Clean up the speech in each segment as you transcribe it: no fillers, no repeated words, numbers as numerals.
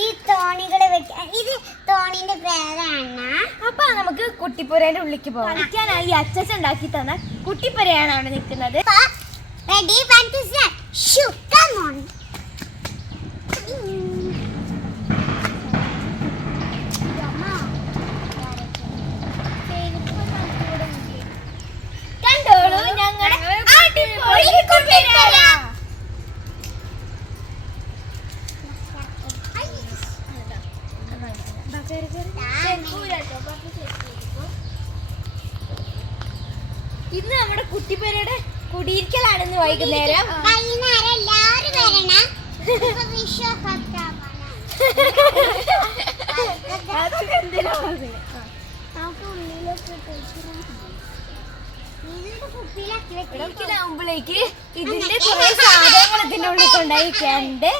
ഈ തോണികള് വെക്കാൻ ഇത് തോണിന്റെ പേരാണ്. അപ്പൊ നമുക്ക് കുട്ടിപ്പുരയുടെ ഉള്ളിലേക്ക് പോകാം. കളിക്കാനായി അച്ഛൻ ഉണ്ടാക്കി തന്ന കുട്ടിപ്പുരയാണ് അവിടെ നിൽക്കുന്നത്. റെഡി 1 2 3 ഷൂ കം ഓൺ. കണ്ടോളൂ ഞങ്ങളുടെ അടിപൊളി കുട്ടിപ്പുര. ഇന്ന് നമ്മുടെ കുട്ടിപ്പുരയുടെ കുടിയിരിക്കലാണെന്ന് വൈകുന്നേരം എല്ലാരും വരണം. ുമ്പോഴേക്ക് ഇതിന്റെ കുറെ സാധനങ്ങൾ ഇതിന്റെ ഉള്ളിൽ കൊണ്ടായിട്ടുണ്ട്.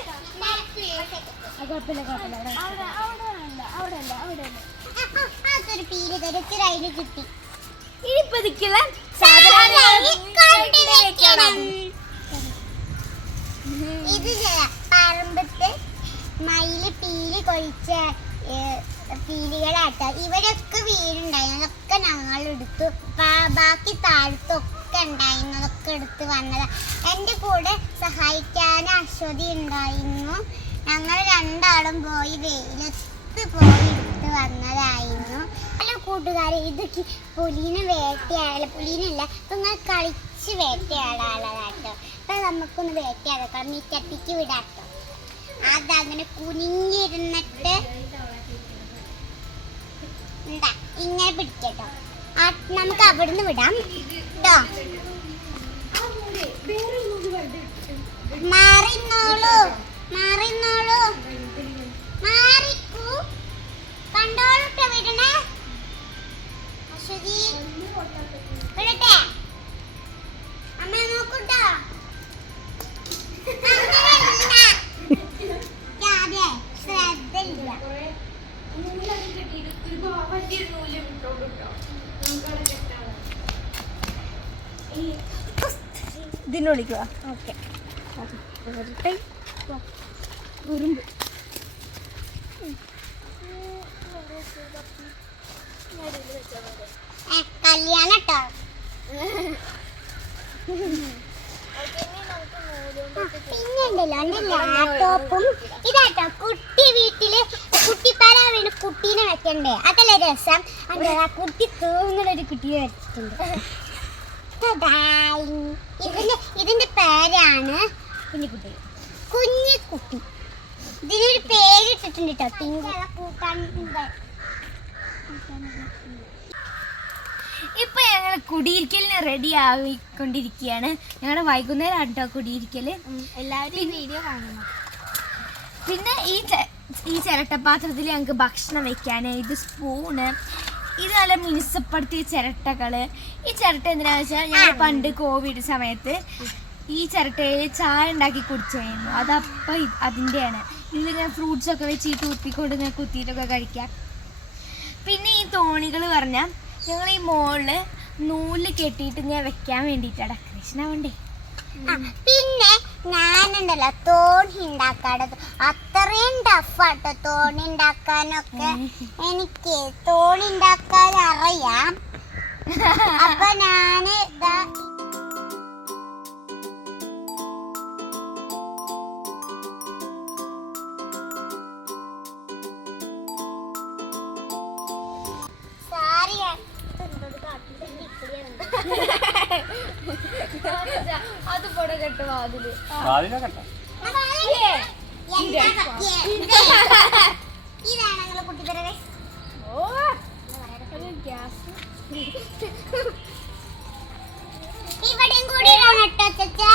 കിട്ടി ഇനിപ്പതിക്കുള്ള ഇത് പറമ്പത്ത് മയില് പീലി കൊഴിച്ച പീലികളാട്ടോ. ഇവരൊക്കെ വീടുണ്ടായിരുന്നു, അതൊക്കെ ഞങ്ങൾ എടുത്തു. ബാക്കി താഴത്തൊക്കെ ഉണ്ടായിരുന്നതൊക്കെ എടുത്ത് വന്നതാ. എൻ്റെ കൂടെ സഹായിക്കാൻ അശ്വതി ഉണ്ടായിരുന്നു. ഞങ്ങൾ രണ്ടാളും പോയി വെയിലത്ത് പോയി എടുത്ത് വന്നതായിരുന്നു. അല്ല കൂട്ടുകാരെ, ഇത് പുലിനെ പുലിനല്ല, ഇപ്പൊ നിങ്ങൾ കളിച്ച് വേട്ടയാടാനുള്ളതാട്ടോ. അപ്പൊ നമുക്കൊന്ന് വേട്ടയാടാം, മീറ്റപ്പിക്ക് വിടാട്ടോ. അതങ്ങനെ കുനിഞ്ഞിരുന്നിട്ട് എന്താ ഇങ്ങനെ പിടിക്കട്ടോ. നമുക്ക് അവിടുന്ന് വിടാം കേട്ടോ. മാറിന്നോളൂ മാറിന്നോളൂ മാറിക്കൂ. കണ്ടോളൂട്ടോ വിടണേ. അശ്വതി വിടട്ടെ. അമ്മ നോക്കൂട്ടോ. ശ്രദ്ധയില്ല. ഇതിനെ വിളിക്കുക. ഓക്കെ, ഉറുമ്പ് കല്യാണട്ടോ. പിന്നെ ഉണ്ടല്ലോ എൻ്റെ ലാപ്ടോപ്പും ഇതാട്ടോ. കുട്ടി വീട്ടില് കുട്ടിപ്പാരാണ് കുട്ടീനെ വെക്കണ്ടേ, അതല്ലേ രസം. എന്താ കുട്ടി തൂങ്ങുന്നൊരു കുട്ടിയെ വെച്ചിട്ടുണ്ട്. ഇതിന്റെ പേരാണ് കുഞ്ഞിക്കുട്ടി. കുഞ്ഞിക്കുട്ടി ഇതിനൊരു പേരിട്ടിട്ടുണ്ട് കേട്ടോ. ഇപ്പൊ ഞങ്ങൾ കുടിയിരിക്കലിന് റെഡി ആയിക്കൊണ്ടിരിക്കുകയാണ്. ഞങ്ങളുടെ വൈകുന്നേരം ആട്ടോ കുടിയിരിക്കല്. എല്ലാവരും വീഡിയോ കാണണം. പിന്നെ ഈ ചിരട്ടപ്പാത്രത്തിൽ ഞങ്ങൾക്ക് ഭക്ഷണം വെക്കാൻ ഇത് സ്പൂണ്, ഇത് നല്ല മിനുസപ്പെടുത്തിയ ചിരട്ടകള്. ഈ ചിരട്ട എന്തിനാന്ന് വെച്ചാൽ ഞങ്ങൾ പണ്ട് കോവിഡ് സമയത്ത് ഈ ചിരട്ടയിൽ ചായ ഉണ്ടാക്കി കുടിച്ചായിരുന്നു. അതപ്പം അതിൻ്റെയാണ്. ഇതിലിങ്ങനെ ഫ്രൂട്ട്സൊക്കെ വെച്ച് ഈ തൂത്തിക്കൊണ്ട് ഇങ്ങനെ കുത്തിയിട്ടൊക്കെ കഴിക്കാം. പിന്നെ ഈ തോണികൾ പറഞ്ഞാൽ ഞങ്ങൾ ഈ മുകളിൽ നൂല് കെട്ടിയിട്ട് ഇങ്ങനെ വെക്കാൻ വേണ്ടിയിട്ടാണ്, ഡെക്കറേഷൻ ആവണ്ടേ. പിന്നെ ഞാനുണ്ടല്ലോ തോണി ഉണ്ടാക്കാടത് അത്രയും ടഫാട്ടോ തോണി ഉണ്ടാക്കാനൊക്കെ. എനിക്ക് തോണി ഉണ്ടാക്കാൻ അറിയാം. അപ്പൊ ഞാന് അത് പൊട കെട്ടോ അതില് ഇതാണ് കുട്ടിപ്പുര. ഇവിടെയും കൂടി ഇവിടെ കിട്ടിയ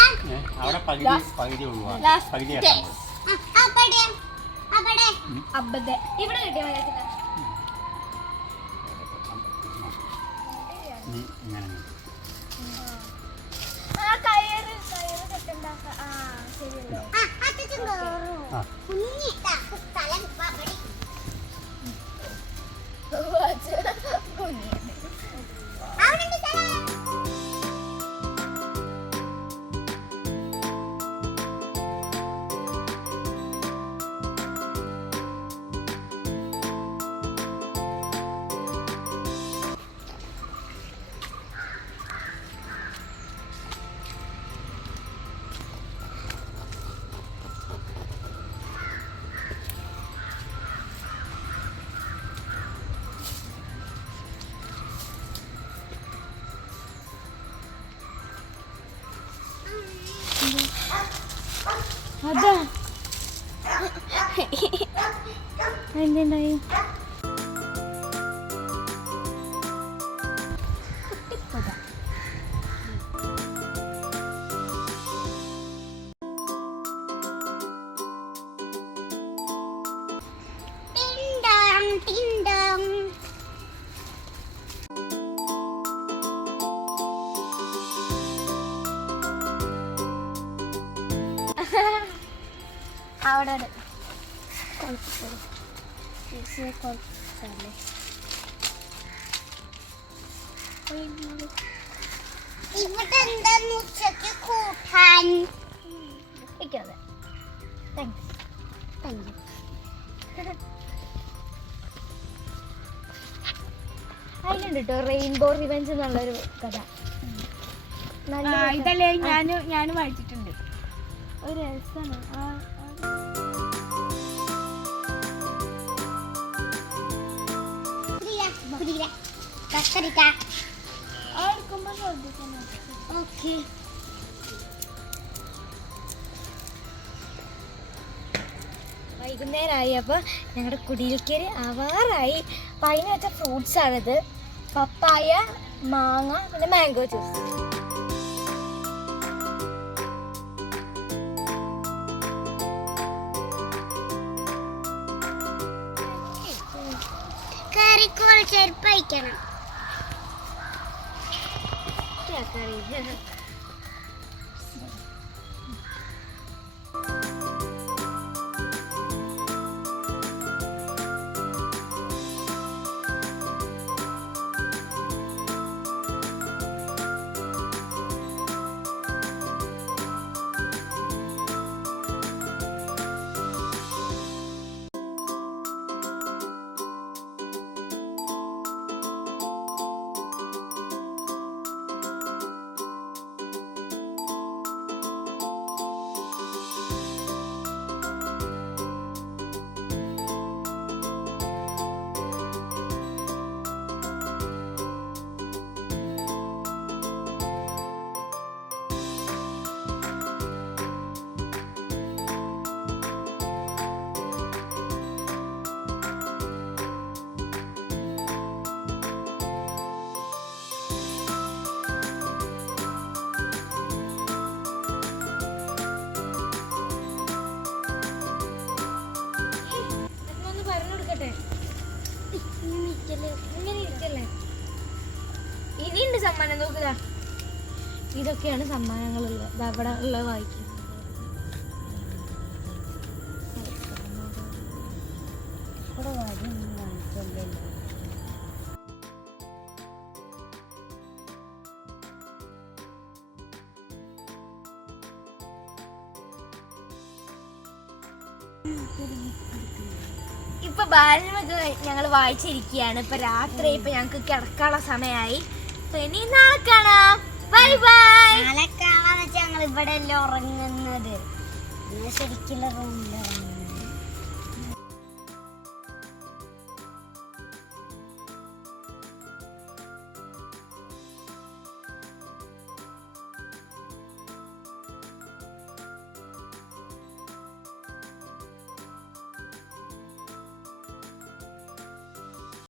അതാ എന്തുണ്ടായി? കുട്ടിപ്പുക. ടിൻഡോങ് ടിൻഡോങ്. അവിടെ ഇവിടെ എന്താന്ന് ഉച്ചക്ക് കൂട്ടാൻ? ഇരിക്കാതെ. താങ്ക്സ്. Thank you. അതിലുണ്ട് കേട്ടോ റെയിൻബോ റിവെഞ്ച് എന്നുള്ളൊരു കഥ. നല്ല ഇതല്ലേ ഞാനും വായിച്ചിട്ടുണ്ട്. ഒരു രസമാണ്. പുതിയ കക്കരിക്ക. ഓക്കെ. വൈകുന്നേരമായി അപ്പോൾ ഞങ്ങളുടെ കുടിയിലേക്കൊരു ആവാറായി. അപ്പം അതിന് വെച്ച ഫ്രൂട്ട്സ് ആണിത്. പപ്പായ, മാങ്ങ, പിന്നെ മാംഗോ ജ്യൂസ്. കറിക്ക് കുറച്ച് അരിപ്പ് വയ്ക്കണം. ഇങ്ങനെ ഇരിക്കല്ലേ. ഇനിയുണ്ട് സമ്മാനം നോക്കുക. ഇതൊക്കെയാണ് സമ്മാനങ്ങളുള്ളത്. അവിടെ ഉള്ളത് വായിക്കും. ഇപ്പൊ ബാലനൊക്കെ ഞങ്ങൾ വായിച്ചിരിക്കുകയാണ്. ഇപ്പൊ രാത്രി ഇപ്പൊ ഞങ്ങക്ക് കിടക്കാനുള്ള സമയമായി. അപ്പൊ ഇനി നാളെ കാണാം. Bye bye. നാളെ കാണാന്ന് വെച്ചാൽ ഞങ്ങൾ ഇവിടെ അല്ലേ ഉറങ്ങുന്നത്. ശരിക്കുള്ള റൂമിൽ ഉറങ്ങുന്നത്.